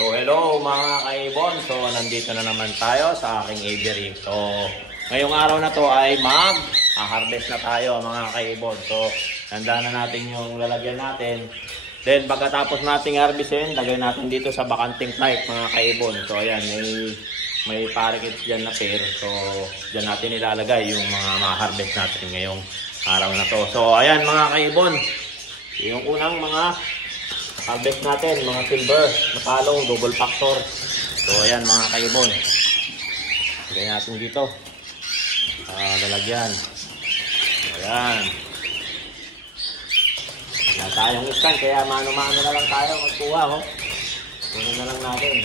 So hello mga kaibon, so nandito na naman tayo sa aking aviary. So ngayong araw na to ay mag-harvest na tayo mga kaibon. So handa na natin yung lalagyan natin. Then pagkatapos nating harvestin, lagay natin dito sa bakanting type mga kaibon. So ayan, may parakeets dyan na pair. So dyan natin ilalagay yung mga ma-harvest natin ngayong araw na to. So ayan mga kaibon, yung unang mga harvest natin, mga silver na palong, double factor. So ayan mga kaibon, lagay natin dito, lalagyan. Ayan, wala tayong iskan, kaya mano-mano na lang tayo magkuha. Kunin na lang natin,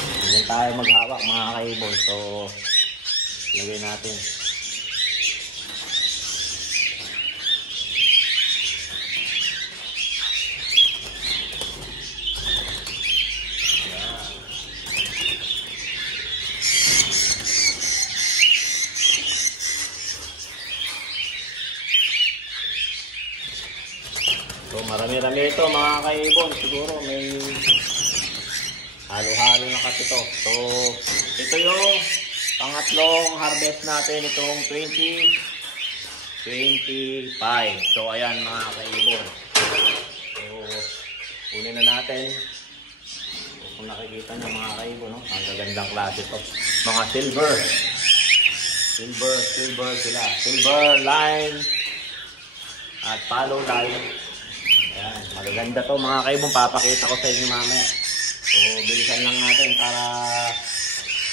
hindi tayo maghawak mga kaibon. So lagay natin. So marami-rami ito mga kaibon, siguro may halo-halo na kasi ito. So ito yung pangatlong harvest natin itong 2025. So ayan mga kaibon, so kunin na natin. So, kung nakikita nyo mga kaibon, ang gagandang klase ito, mga silver sila, silver line at follow line. Ayan, magaganda to mga kaibon, papakita ko sa inyo mamaya. So bilisan lang natin para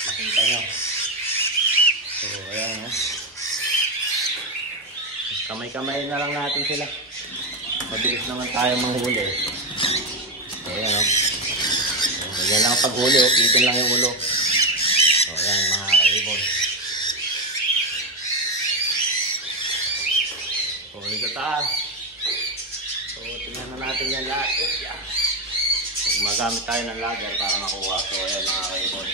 makita nyo. So ayan, kamay-kamay na lang natin sila, mabilis naman tayo manghuli. So ayan, so, yan lang paghuli, pitin lang yung ulo. So ayan mga kaibon. So dito taas. So, tingnan na natin yan lahat. Magamit tayo ng lager para makuha. So, ayan mga kaibon.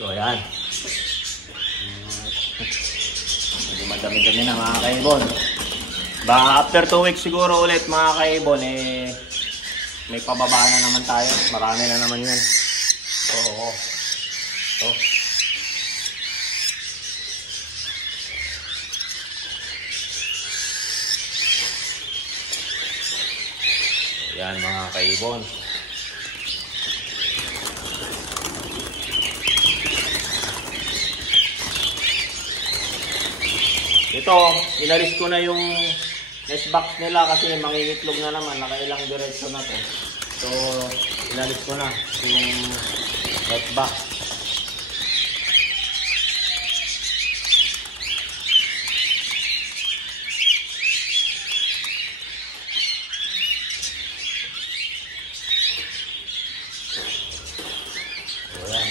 So, ayan. Medyo madami-dami na mga kaibon. Baka after 2 weeks siguro ulit mga kaibon, may pababa na naman tayo. Marami na naman yan. Oo. So yan mga kaibon. Ito, inalis ko na yung nest box nila kasi mangingitlog na naman, nakailang diretso na to. So inalis ko na yung nest box. So yan.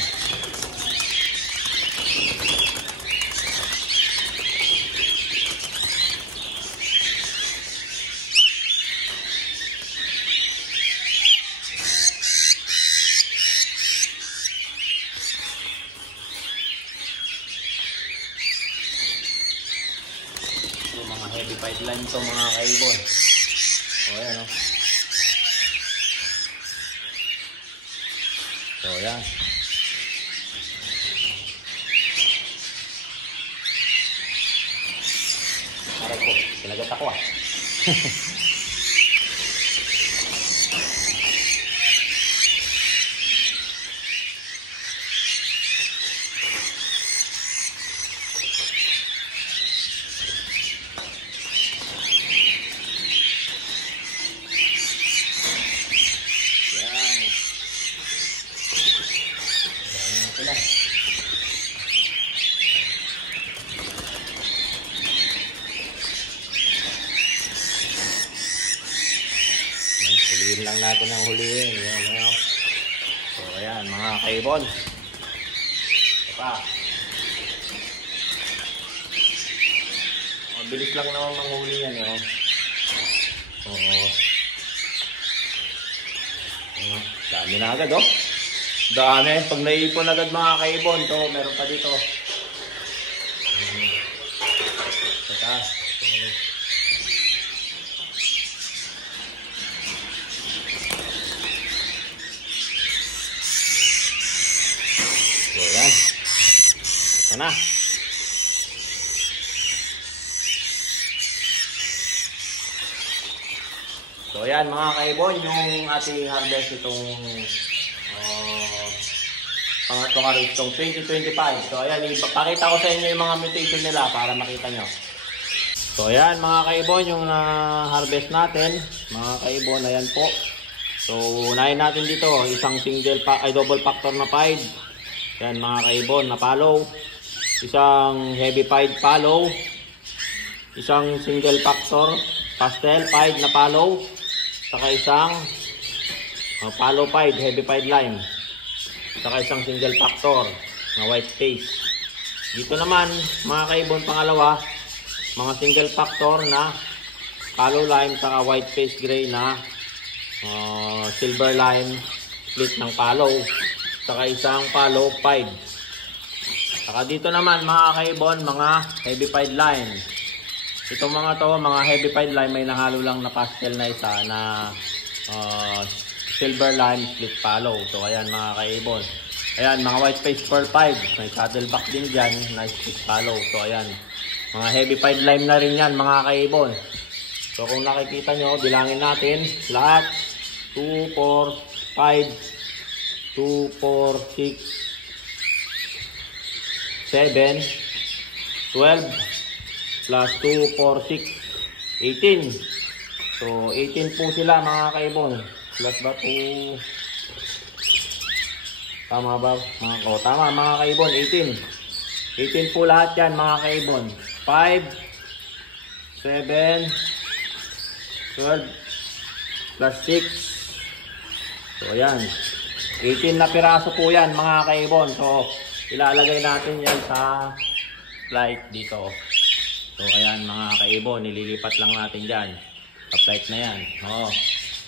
Heavy pipeline to mga kaibon. So ayan o. So ayan. Aray ko, sinagat ako Huliin lang natin ang huliin. Yan. So ayan mga kaibon. Ito. Mabilis lang naman manghuli yan. Oo. Dami na agad Dami. Pag naipon agad mga kaibon, to meron pa dito. Teka. So, yan. Ito na. So, yan mga kaibon, yung ating harvest itong pangatlong harvest itong 2025. So, ayan, ipakita ko sa inyo yung mga mutation nila para makita nyo. So, ayan mga kaibon, yung na-harvest natin, mga kaibon, ayan po. So, unahin natin dito, isang double factor na pied. Ayan mga kaibon, na follow. Isang heavy pied follow. Isang single factor pastel pied na follow. Saka isang follow pied, heavy pied lime. Saka isang single factor na white face. Dito naman mga kaibon, pangalawa, mga single factor na follow lime saka white face gray na silver lime split ng follow. Saka isang follow pied. Saka dito naman mga kaibon, mga heavy pied lime. Itong mga to, mga heavy pied lime, may nahalo lang na pastel na isa na silver lime split follow. So ayan mga kaibon. Ayan mga white face pearl pied. May saddleback din dyan na split follow. So ayan. Mga heavy pied lime na rin yan mga kaibon. So kung nakikita nyo, bilangin natin lahat. 2, 4, 5, 2, 4, 6, 7, 12. Plus 2, 4, 6, 18. So, 18 po sila mga kaibon. Plus ba 2? Tama ba? Tama mga kaibon, 18. 18 po lahat yan mga kaibon. 5, 7, 12, plus 6. So, ayan. 18 na piraso po yan mga kaibon. So, ilalagay natin yan sa flight dito. So, ayan mga kaibon, nililipat lang natin dyan. Sa flight na yan. Oo.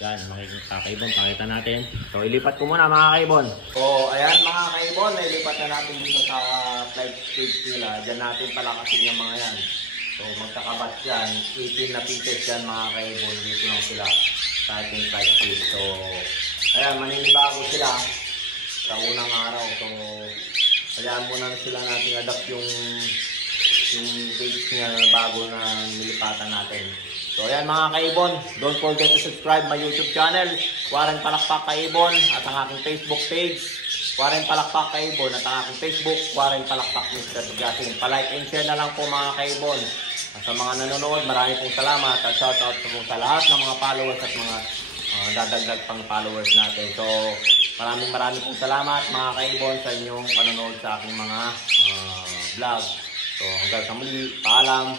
Yan, mga kaibon, pakita natin. So, ilipat ko muna mga kaibon. So, ayan mga kaibon, nilipat na natin dito sa flight stage nila. Diyan natin palakasin yung mga yan. So, magkakabat yan. 18 na pieces yan mga kaibon. Dito lang sila sa ating flight stage. So, ayan, maninibago sila sa unang araw. So, ayan muna sila natin adapt yung page niya bago na nilipatan natin. So ayan mga kaibon, don't forget to subscribe my YouTube channel, Warren Palakpak Kaibon, at ang aking Facebook page, Warren Palakpak Kaibon, at ang aking Facebook, Warren Palakpak Mr. Jasin. Palike and share na lang po mga kaibon. At sa mga nanonood, marami pong salamat at shoutout po sa lahat ng mga followers at mga dadagdag pang followers natin. So maraming pong salamat mga kaibon sa inyong panonood sa aking mga vlog. So hanggang sa muli, paalam.